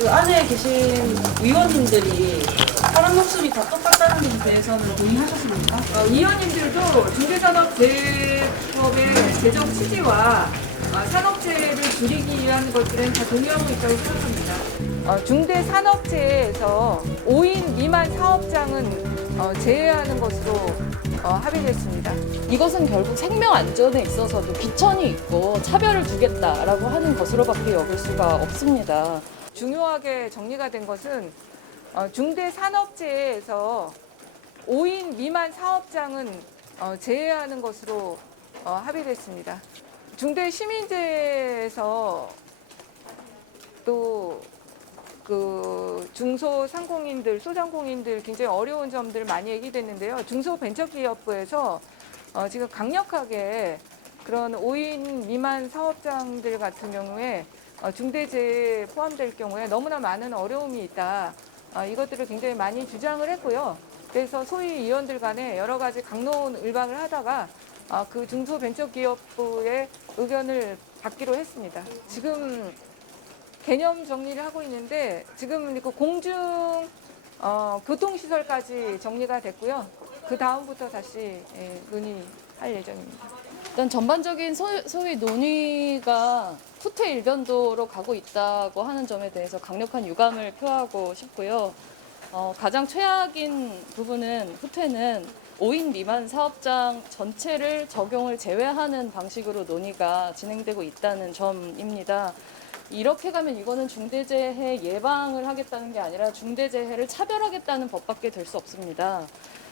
그 안에 계신 위원님들이 사람 목숨이 다 똑같다는 데 대해서는 동의하셨습니까? 위원님들도 중대산업재해법의 제정 취지와 산업재해를 줄이기 위한 것들은 다 동의하고 있다고 생각합니다. 중대산업재해에서 5인 미만 사업장은 제외하는 것으로 합의됐습니다. 이것은 결국 생명 안전에 있어서도 귀천이 있고 차별을 두겠다라고 하는 것으로밖에 여길 수가 없습니다. 중요하게 정리가 된 것은 중대산업재해에서 5인 미만 사업장은 제외하는 것으로 합의됐습니다. 중대시민재해에서 또 그 중소상공인들, 소상공인들 굉장히 어려운 점들 많이 얘기됐는데요. 중소벤처기업부에서 지금 강력하게 그런 5인 미만 사업장들 같은 경우에 중대재해에 포함될 경우에 너무나 많은 어려움이 있다. 이것들을 굉장히 많이 주장을 했고요. 그래서 소위 위원들 간에 여러 가지 강론을박을 하다가 그 중소벤처기업부의 의견을 받기로 했습니다. 지금 개념 정리를 하고 있는데 지금 그 공중 교통시설까지 정리가 됐고요. 그 다음부터 다시 논의할 예정입니다. 일단 전반적인 소위 논의가 후퇴 일변도로 가고 있다고 하는 점에 대해서 강력한 유감을 표하고 싶고요. 가장 최악인 부분은 후퇴는 5인 미만 사업장 전체를 적용을 제외하는 방식으로 논의가 진행되고 있다는 점입니다. 이렇게 가면 이거는 중대재해 예방을 하겠다는 게 아니라 중대재해를 차별하겠다는 법밖에 될 수 없습니다.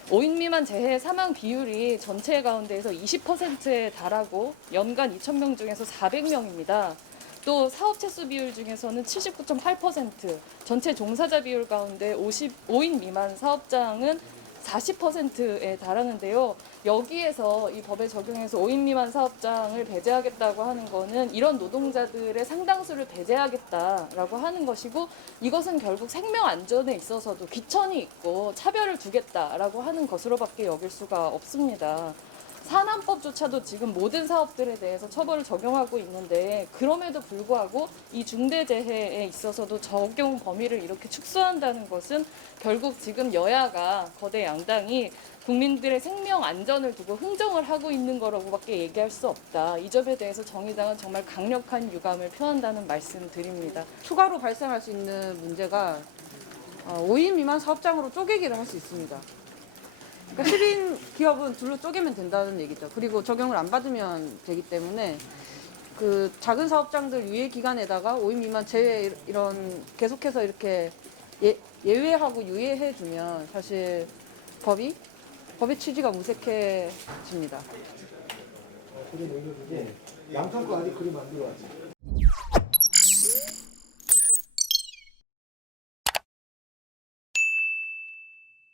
5인 미만 재해 사망 비율이 전체 가운데에서 20%에 달하고 연간 2,000명 중에서 400명입니다. 또 사업 채수 비율 중에서는 79.8%, 전체 종사자 비율 가운데 5인 미만 사업장은 40%에 달하는데요. 여기에서 이 법에 적용해서 5인 미만 사업장을 배제하겠다고 하는 거는 이런 노동자들의 상당수를 배제하겠다라고 하는 것이고, 이것은 결국 생명 안전에 있어서도 귀천이 있고 차별을 두겠다라고 하는 것으로밖에 여길 수가 없습니다. 산안법조차도 지금 모든 사업들에 대해서 처벌을 적용하고 있는데, 그럼에도 불구하고 이 중대재해에 있어서도 적용 범위를 이렇게 축소한다는 것은 결국 지금 여야가 거대 양당이 국민들의 생명 안전을 두고 흥정을 하고 있는 거라고밖에 얘기할 수 없다. 이 점에 대해서 정의당은 정말 강력한 유감을 표한다는 말씀 드립니다. 추가로 발생할 수 있는 문제가 5인 미만 사업장으로 쪼개기를 할 수 있습니다. 그러니까 10인 기업은 둘로 쪼개면 된다는 얘기죠. 그리고 적용을 안 받으면 되기 때문에 그 작은 사업장들 유예 기간에다가 5인 미만 제외 이런 계속해서 이렇게 예외하고 유예해 두면 사실 법의 취지가 무색해집니다. 양평구 아직 그림 안 들어왔지.